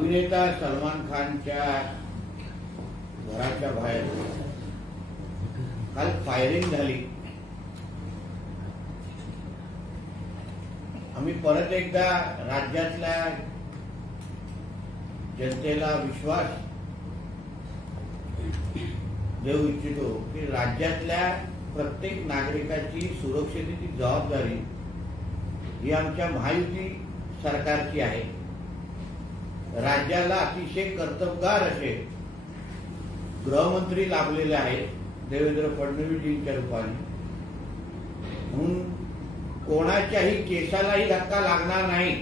अभिनेता सलमान खानच्या घराच्या बाहेर. काल फायरिंग झाली. आम्ही परत एकदा राज्यातल्या जनतेला विश्वास देऊ इच्छितो की राज्यातल्या प्रत्येक नागरिकाची सुरक्षेची जबाबदारी ही आमच्या महायुती सरकारची आहे. राज्याला अतिशय कर्तबगार असे गृहमंत्री लाभलेले आहेत देवेंद्र फडणवीसजींच्या रूपाने. म्हणून कोणाच्याही केसालाही धक्का लागणार नाही.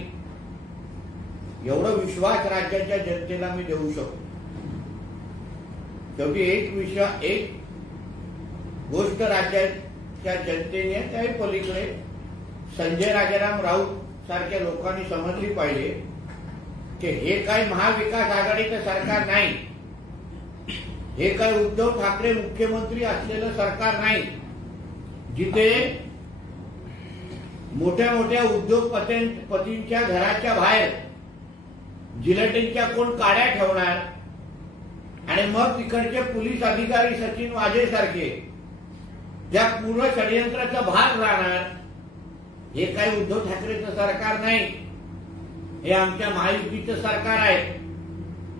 एवढं विश्वास राज्याच्या जनतेला मी देऊ शकतो. शेवटी एक विषय एक गोष्ट राज्याच्या जनतेने त्याही पलीकडे संजय राजाराम राऊत सारख्या लोकांनी समजली पाहिजे. की हे काय महाविकास आघाडीचं सरकार नाही. हे काय उद्धव ठाकरे मुख्यमंत्री असलेलं सरकार नाही. जिथे मोठ्या मोठ्या उद्योगपतींच्या घराच्या बाहेर जिलेटिनच्या कोण काड्या ठेवणार? आणि मग तिकडचे पोलीस अधिकारी सचिन वाजे सारखे ज्या पूर्ण षडयंत्राचा भाग राहणार? हे काही उद्धव ठाकरेचं सरकार नाही. हे आमच्या महायुतीचं सरकार आहे.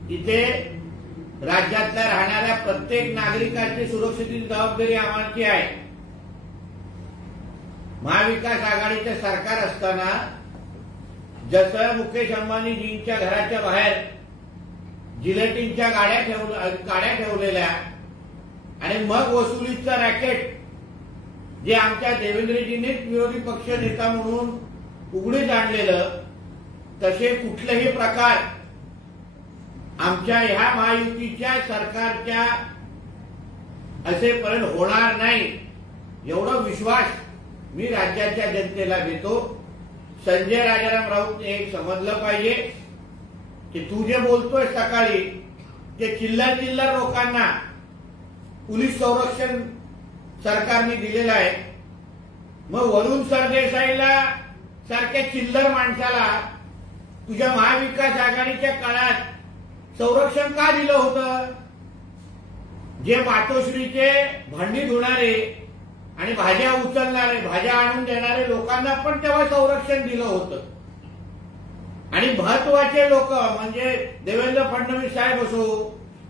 इथे राज्यातल्या राहणाऱ्या प्रत्येक नागरिकाची सुरक्षेची जबाबदारी आम्हाची आहे. महाविकास आघाडीचे सरकार असताना जसं मुकेश अंबानीजींच्या घराच्या बाहेर जिलेटिनच्या गाड्या ठेव गाड्या ठेवलेल्या आणि मग वसुलीचं रॅकेट जे आमच्या देवेंद्रजींनीच विरोधी पक्ष नेता म्हणून उघडीच आणलेलं तसे कुठलेही प्रकार आमच्या ह्या महायुतीच्या सरकारच्या असे पण होणार नाही. एवढा विश्वास मी राज्याच्या जनतेला देतो. संजय राजाराम राऊतने एक समजलं पाहिजे की तू जे बोलतोय सकाळी ते चिल्लर चिल्लर लोकांना पोलीस संरक्षण सरकारने दिलेलं आहे मग वरुण सरदेसाईला सारख्या चिल्लर माणसाला तुझ्या महाविकास आघाडीच्या काळात संरक्षण का दिलं होतं? जे मातोश्रीचे भांडी धुणारे आणि भाज्या उचलणारे भाज्या आणून देणारे लोकांना पण तेव्हा संरक्षण दिलं होतं. आणि महत्त्वाचे लोक म्हणजे देवेंद्र फडणवीस साहेब असो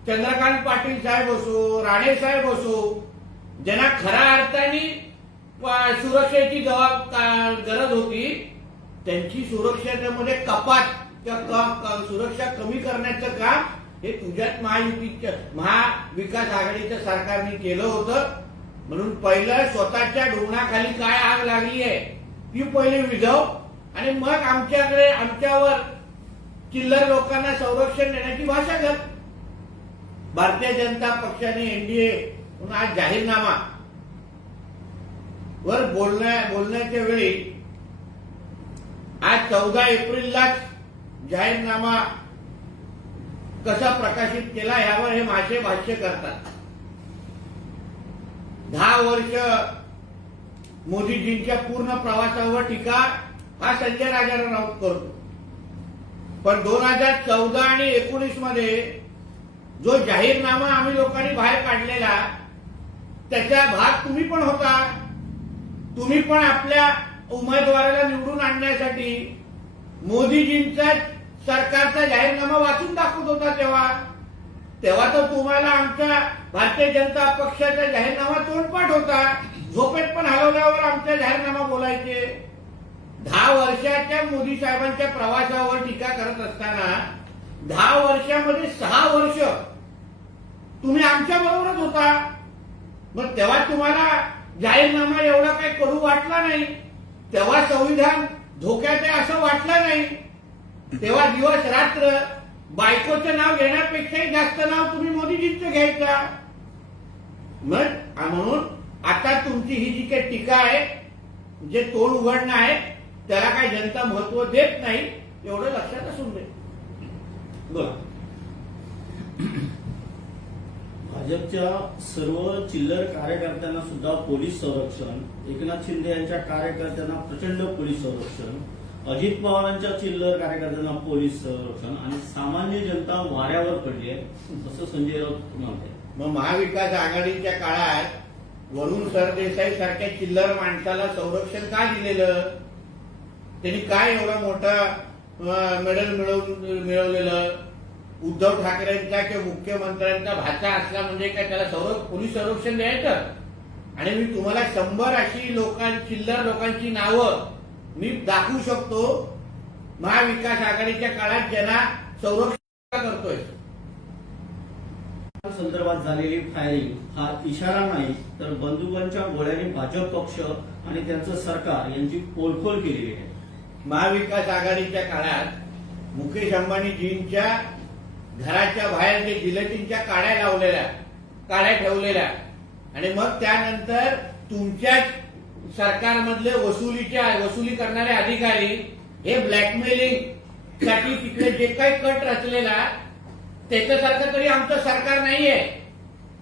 चंद्रकांत पाटील साहेब असो राणे साहेब असो ज्यांना खऱ्या अर्थाने सुरक्षेची जबाब गरज होती त्यांची सुरक्षेमध्ये कपात सुरक्षा कमी करण्याचं काम हे तुझ्यात महायुतीच्या महाविकास आघाडीच्या सरकारने केलं होतं. म्हणून पहिलं स्वतःच्या डोंगणाखाली काय आग लागली आहे ती पहिले विझव. आणि मग आमच्याकडे आमच्यावर चिल्लर लोकांना संरक्षण देण्याची भाषा कर. भारतीय जनता पक्षाने एनडीए म्हणून आज जाहीरनामा. वर बोलण्या बोलण्याच्या वेळी चौदा एप्रिललाच जाहीरनामा कसा प्रकाशित केला यावर हे माझे भाष्य करतात. दहा वर्ष मोदीजींच्या पूर्ण प्रवासावर टीका हा संजय राजाराम राऊत करतो. पण दोन हजार चौदा आणि एकोणीसमध्ये जो जाहीरनामा आम्ही लोकांनी बाहेर काढलेला त्याचा भाग तुम्ही पण होता. तुम्ही पण आपल्या उमेदवाराला निवडून आणण्यासाठी मोदीजींचा सरकारचा जाहीरनामा वाचून दाखवत होता तेव्हा. तेव्हा तर तुम्हाला आमच्या भारतीय जनता पक्षाचा जाहीरनामा तोंडपाठ होता. झोपेत पण हलवल्यावर आमचा जाहीरनामा बोलायचे. दहा वर्षाच्या मोदी साहेबांच्या प्रवासावर टीका करत असताना दहा वर्षामध्ये सहा वर्ष तुम्ही आमच्या बरोबरच होता. मग तेव्हा तुम्हाला जाहीरनामा एवढा काही करू वाटला नाही. तेव्हा संविधान धोक्यात आहे असं वाटलं नाही. तेव्हा दिवस रात्र बायकोचं नाव घेण्यापेक्षाही जास्त नाव तुम्ही मोदीजींचं घ्यायचा. मग म्हणून आता तुमची ही जी काही टीका आहे जे तोंड उघडणं आहे त्याला काही जनता महत्त्व देत नाही एवढं लक्षात असून दे. बोला. भाजपच्या सर्व चिल्लर कार्यकर्त्यांना सुद्धा पोलीस संरक्षण एकनाथ शिंदे यांच्या कार्यकर्त्यांना प्रचंड पोलीस संरक्षण अजित पवारांच्या चिल्लर कार्यकर्त्यांना पोलीस संरक्षण आणि सामान्य जनता वाऱ्यावर पडली आहे असं संजय राऊत म्हणते मग महाविकास आघाडीच्या काळात वरुण सरदेसाई सारख्या चिल्लर माणसाला संरक्षण का दिलेलं? त्यांनी काय एवढा मोठा मेडल मिळवून मिळवलेलं? उद्धव ठाकरेंचा किंवा मुख्यमंत्र्यांचा भाचा असला म्हणजे काय त्याला संरक्षण पोलीस संरक्षण द्यायचं. आणि मी तुम्हाला शंभर अशी लोकां चिल्लर लोकांची नावं मी दाखवू शकतो. महाविकास आघाडीच्या काळात ज्यांना संरक्षण करतोय. संदर्भात झालेली फायरिंग हा इशारा नाही तर बंदुकांच्या गोळ्याने भाजप पक्ष आणि त्यांचं सरकार यांची पोलखोल केलेली आहे. महाविकास आघाडीच्या काळात मुकेश अंबानीजींच्या घराच्या बाहेर जे जिलेटिनच्या काड्या लावलेल्या काड्या ठेवलेल्या. आणि मग त्यानंतर तुमच्याच सरकारमधले वसुलीच्या वसुली करणारे अधिकारी हे ब्लॅकमेलिंगसाठी तिकडे जे काही कट रचलेला त्याच्यासारखं तरी आमचं सरकार नाहीये.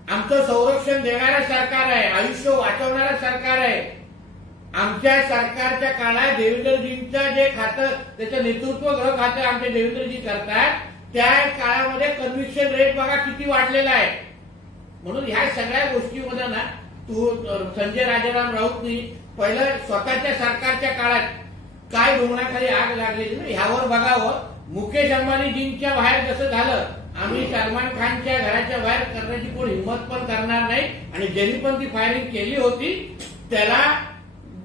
आमचं संरक्षण देणारं सरकार आहे आयुष्य वाचवणारं सरकार आहे. आमच्या सरकारच्या काळात देवेंद्रजींचं जे खातं त्याचं नेतृत्व गृह खातं आमचे देवेंद्रजी करतात त्या काळामध्ये कन्व्हिक्शन रेट बघा किती वाढलेला आहे. म्हणून ह्या सगळ्या गोष्टीमध्ये ना तू संजय राजाराम राऊतनी पहिलं स्वतःच्या सरकारच्या काळात काय रुग्णाखाली आग लागलेली ना ह्यावर बघावं हो. मुकेश अंबानीजींच्या बाहेर कसं झालं आम्ही सलमान खानच्या घराच्या बाहेर करण्याची कोण हिंमत पण करणार नाही आणि ज्यांनी पण ती फायरिंग केली होती त्याला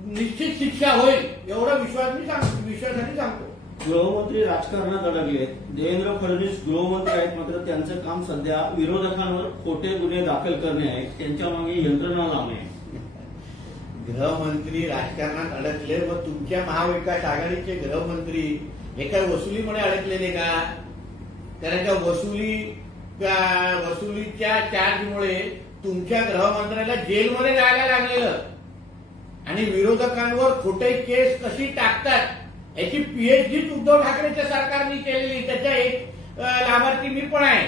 निश्चित शिक्षा होईल एवढा विश्वास मी सांगतो विश्वासाने सांगतो. गृहमंत्री राजकारणात अडकले देवेंद्र फडणवीस गृहमंत्री आहेत मात्र त्यांचं काम सध्या विरोधकांवर खोटे गुन्हे दाखल करणे आहे. त्यांच्या मागे यंत्रणा लावणे आहे. गृहमंत्री राजकारणात अडकले व तुमच्या महाविकास आघाडीचे गृहमंत्री हे काय वसुलीमुळे अडकलेले का? कारण का वसुली वसुलीच्या चार्जमुळे तुमच्या गृहमंत्र्याला जेलमध्ये जायला लागलेलं. आणि विरोधकांवर खोटे केस कशी टाकतात? याची पीएचडी उद्धव ठाकरेच्या सरकारने केलेली त्याच्या एक लाभार्थी मी पण आहे.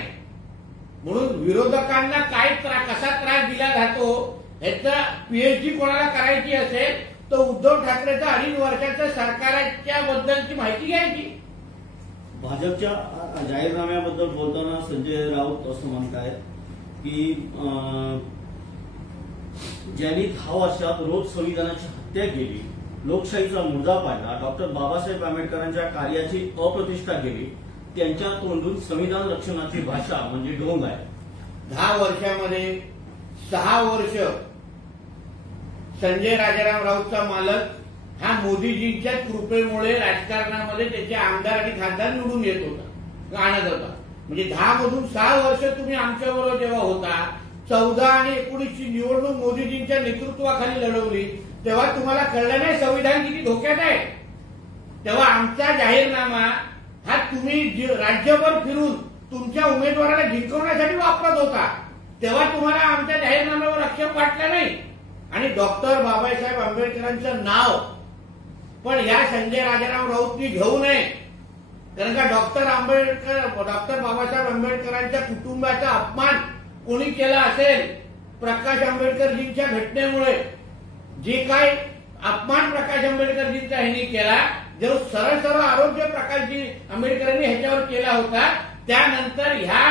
म्हणून विरोधकांना काय कसा त्रास दिला जातो याचा पीएचडी कोणाला करायची असेल तर उद्धव ठाकरेचं अडीच वर्षाच्या सरकारच्या बद्दलची माहिती घ्यायची. भाजपच्या जाहीरनाम्याबद्दल बोलताना संजय राऊत असं म्हणतायत की अं, ज्यांनी दहा वर्षात रोज संविधानाची हत्या केली लोकशाहीचा मुद्दा पाडला डॉक्टर बाबासाहेब आंबेडकरांच्या कार्याची अप्रतिष्ठा केली त्यांच्या तोंडून संविधान रक्षणाची भाषा म्हणजे ढोंग आहे. दहा वर्षामध्ये सहा वर्ष संजय राजाराम राऊतचा मालक हा मोदीजींच्या कृपेमुळे राजकारणामध्ये त्याचे आमदार आणि खासदार निवडून येत होता आणत होता. म्हणजे दहा मधून सहा वर्ष तुम्ही आमच्याबरोबर जेव्हा होता चौदा आणि एकोणीसची निवडणूक मोदीजींच्या नेतृत्वाखाली लढवली तेव्हा तुम्हाला कळलं नाही संविधान किती धोक्यात आहे. तेव्हा आमचा जाहीरनामा हा तुम्ही राज्यभर फिरून तुमच्या उमेदवाराला जिंकवण्यासाठी वापरत होता. तेव्हा तुम्हाला आमच्या जाहीरनाम्यावर आक्षेप वाटला नाही. आणि डॉक्टर बाबासाहेब आंबेडकरांचं नाव पण या संजय राजाराम राऊतनी घेऊ नये. कारण का डॉक्टर आंबेडकर डॉक्टर बाबासाहेब आंबेडकरांच्या कुटुंबाचा अपमान कोणी केला असेल? प्रकाश आंबेडकरजींच्या घटनेमुळे. जे काय अपमान प्रकाश आंबेडकरजींचा ह्यांनी केला जो सरळ सरळ आरोग्य प्रकाशजी आंबेडकरांनी ह्याच्यावर केला होता त्यानंतर ह्या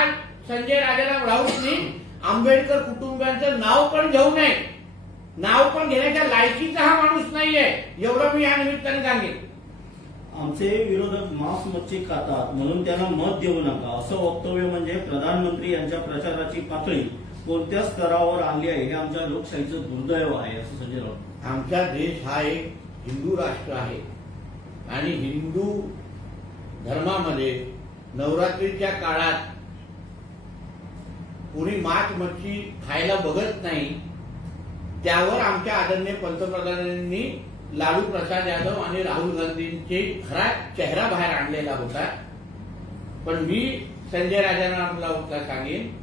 संजय राजाराम राऊतनी आंबेडकर कुटुंबियांचं नाव पण घेऊ नये. नाव पण घेण्याच्या लायकीचा हा माणूस नाहीये एवढं मी या निमित्ताने सांगेन. आमचे विरोधक मांस मच्छी खातात म्हणून त्यांना मत देऊ नका. असं वक्तव्य म्हणजे प्रधानमंत्री यांच्या प्रचाराची पातळी. कोणत्या स्तरावर आणली आहे? हे आमच्या लोकशाहीचं दुर्दैव आहे असं संजय राऊत आमचा देश हा एक हिंदू राष्ट्र आहे. आणि हिंदू धर्मामध्ये नवरात्रीच्या काळात कोणी मांस मच्छी खायला बघत नाही त्यावर आमच्या आदरणीय पंतप्रधानांनी लालू प्रसाद यादव आणि राहुल गांधींचे खरा चेहरा बाहेर आणलेला होता. पण मी संजय राजाराम राऊतला सांगेन.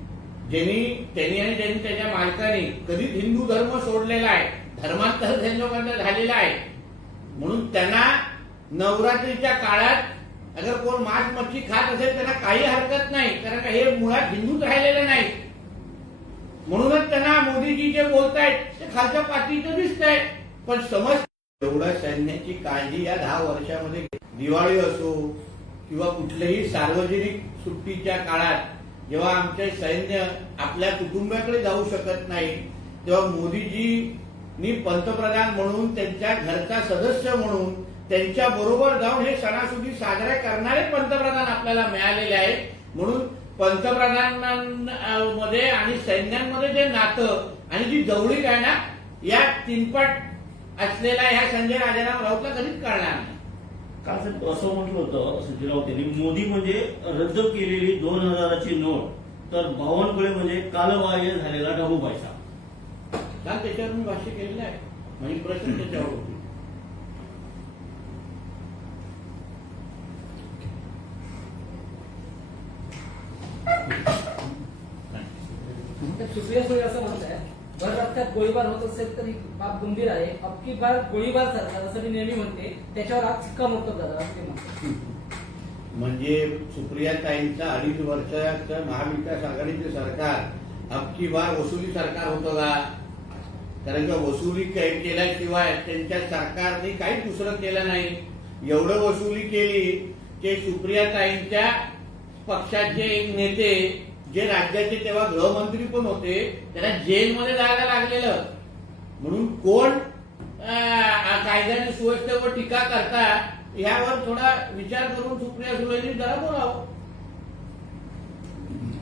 ज्यांनी त्यांनी आणि ज्यांनी त्याच्या मालकाने कधीच हिंदू धर्म सोडलेला आहे धर्मांतर त्यांच्याकडनं झालेला आहे म्हणून त्यांना नवरात्रीच्या काळात अगर कोण मांस मच्छी खात असेल त्यांना काही हरकत नाही कारण का हे मुळात हिंदूच राहिलेले नाही. म्हणूनच त्यांना मोदीजी जे बोलतायत ते खालच्या पातळीचं दिसतंय. पण समज एवढ्या सैन्याची काळजी या दहा वर्षामध्ये दिवाळी असो किंवा कुठल्याही सार्वजनिक सुट्टीच्या काळात जेव्हा आमचे सैन्य आपल्या कुटुंबाकडे जाऊ शकत नाही तेव्हा मोदीजींनी पंतप्रधान म्हणून त्यांच्या घरचा सदस्य म्हणून त्यांच्या बरोबर जाऊन हे सणासुदी साजरे करणारे पंतप्रधान आपल्याला मिळालेले आहेत. म्हणून पंतप्रधानांमध्ये आणि सैन्यांमध्ये जे नातं आणि जी जवळीक आहे ना या तीनपट असलेल्या ह्या संजय राजाराम राऊतला कधीच कळणार नाही. काल असं म्हटलं होतं संजय राऊत यांनी मोदी म्हणजे रद्द केलेली दोन हजाराची नोट तर बावनकुळे म्हणजे कालबाह्य झालेला ढबू पैसा काल त्याच्यावर मी भाष्य केलेलं आहे. म्हणजे प्रश्न त्याच्यावर होते. सुप्रिया सुळे असं म्हणत आहे भर रस्त्यात गोळीबार होत असेल तरी बाब गंभीर आहे. अबकी बार गोळीबार सरकार असं मी नेहमी म्हणते. त्याच्यावर आज शिक्कामोर्तब झालं असं ते म्हणतात म्हणजे सुप्रिया ताईंचा अडीच वर्षाचं महाविकास आघाडीचे सरकार अबकी बार वसुली सरकार होतं का? कारण का वसुली केल्याशिवाय त्यांच्या सरकारने काहीच दुसरं केलं नाही. एवढं वसुली केली की सुप्रिया ताईंच्या पक्षाचे एक नेते जे राज्याचे तेव्हा गृहमंत्री पण होते त्यांना जेलमध्ये जायला लागलेलं. म्हणून कोण अं, कायद्याने सुव्यवस्थेवर टीका करता यावर थोडा विचार करून सुप्रिया सुळेंनी जरा बोलावं.